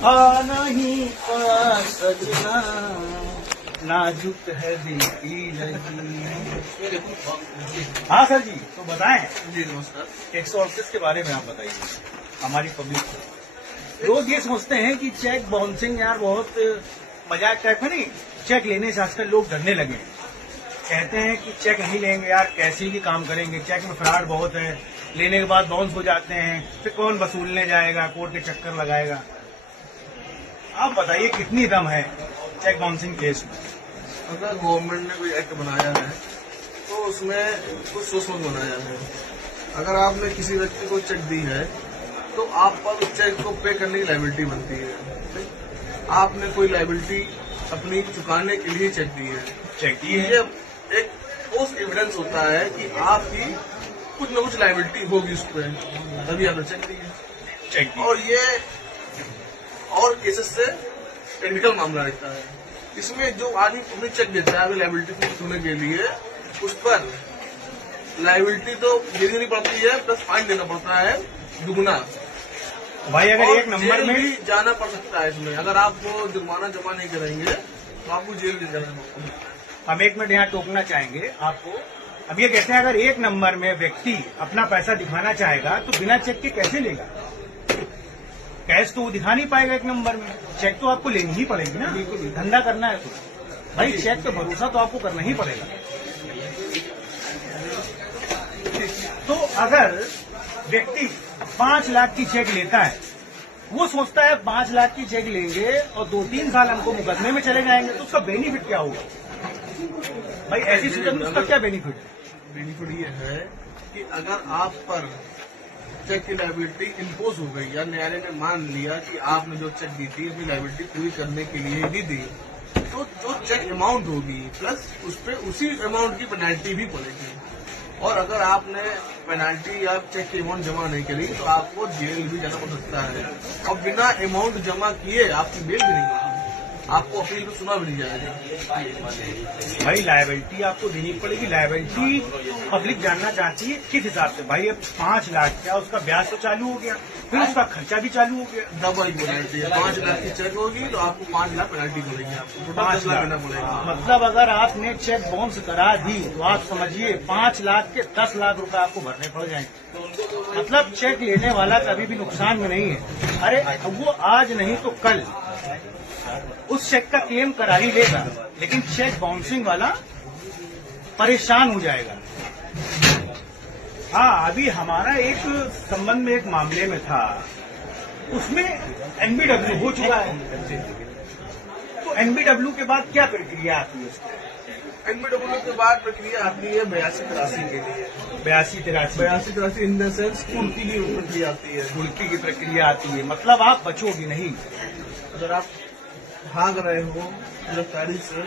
नहीं पड़ा सजना, नाजुक है दिल की लगी। हाँ सर जी, तो बताएं। जी नमस्कार। 138 के बारे में आप बताइए हमारी पब्लिक को। लोग ये सोचते हैं कि चेक बाउंसिंग यार बहुत मजाक टाइप है, नहीं चेक लेने से आजकल लोग डरने लगे हैं। कहते हैं कि चेक नहीं लेंगे यार, कैसे भी काम करेंगे, चेक में फ्रॉड बहुत है, लेने के बाद बाउंस हो जाते हैं, फिर कौन वसूलने जाएगा, कोर्ट के चक्कर लगाएगा। आप बताइए कितनी दम है चेक बाउंसिंग केस में। अगर गवर्नमेंट ने कोई एक्ट बनाया है तो उसमें कुछ सोच समझ बनाया है। अगर आपने किसी व्यक्ति को चेक दी है तो आप पर उस चेक को पे करने की लायबिलिटी बनती है। आपने कोई लायबिलिटी अपनी चुकाने के लिए चेक दी है। चेक दी है, ये एक ठोस एविडेंस होता है कि आपकी कुछ न कुछ लायबिलिटी होगी उस पर, तभी आपने चेक दी है। चेक दी। और ये और केसेस से टेक्निकल मामला रहता है। इसमें जो आदमी अपनी चेक देता है लायबिलिटी को छूने के लिए, उस पर लायबिलिटी तो देनी पड़ती है, प्लस फाइन देना पड़ता है दुगुना। भाई अगर एक नंबर जेल में भी जाना पड़ सकता है इसमें। अगर आप वो जुर्माना जमा नहीं करेंगे तो आपको जेल भी जाना पड़ता है। हम एक मिनट यहाँ टोकना चाहेंगे आपको। अब ये कहते हैं अगर एक नंबर में व्यक्ति अपना पैसा दिखाना चाहेगा तो बिना चेक के कैसे लेगा? कैश तो वो दिखा नहीं पाएगा एक नंबर में, चेक तो आपको लेनी ही पड़ेगी ना। धंधा करना है तो भाई चेक पे भरोसा तो आपको करना ही पड़ेगा। तो अगर व्यक्ति 5 लाख की चेक लेता है, वो सोचता है 5 लाख की चेक लेंगे और 2-3 साल हमको मुकदमे में चले जाएंगे, तो उसका बेनिफिट क्या होगा? भाई ऐसी सूरत में उसका क्या बेनिफिट है? बेनिफिट ये है कि अगर आप पर चेक की लायबिलिटी इम्पोज हो गई या न्यायालय ने मान लिया कि आपने जो चेक दी थी अपनी लायबिलिटी पूरी करने के लिए ही दी, तो जो चेक अमाउंट होगी प्लस उस पर उसी अमाउंट की पेनल्टी भी पड़ेगी। और अगर आपने पेनल्टी या चेक की अमाउंट जमा नहीं करी तो आपको जेल भी जाना पड़ सकता है। और बिना अमाउंट जमा किए आपकी बेल भी नहीं होगी, आपको अपील को सुना भी नहीं जाएगा। भाई लायबिलिटी आपको देनी पड़ेगी। लायबिलिटी पब्लिक जानना चाहती है किस हिसाब से। भाई अब 5 लाख क्या, उसका ब्याज तो चालू हो गया, फिर उसका खर्चा भी चालू हो गया। डबल पेनल्टी है। 5 लाख की चेक होगी तो आपको 5 लाख पेनल्टी मिलेगी, आपको 5 लाख देना पड़ेगा। मतलब अगर आपने चेक बाउंस करा दी तो आप समझिए 5 लाख के 10 लाख रुपए आपको भरने पड़ जाएंगे। मतलब चेक लेने वाला कभी भी नुकसान में नहीं है। अरे वो आज नहीं तो कल उस चेक का क्लेम करा ही लेगा, लेकिन चेक बाउंसिंग वाला परेशान हो जाएगा। हाँ, अभी हमारा एक संबंध में एक मामले में था, उसमें एनबीडब्ल्यू हो चुका है। तो एनबीडब्ल्यू के बाद क्या प्रक्रिया आती है उसकी? एनबीडब्ल्यू के बाद प्रक्रिया आती है 82-83 के लिए। 82-83 इन द सेंस कुर्की की प्रक्रिया आती है। कुर्की की प्रक्रिया आती है। मतलब आप बचोगे नहीं अगर आप भाग रहे हो गिरफ्तारी से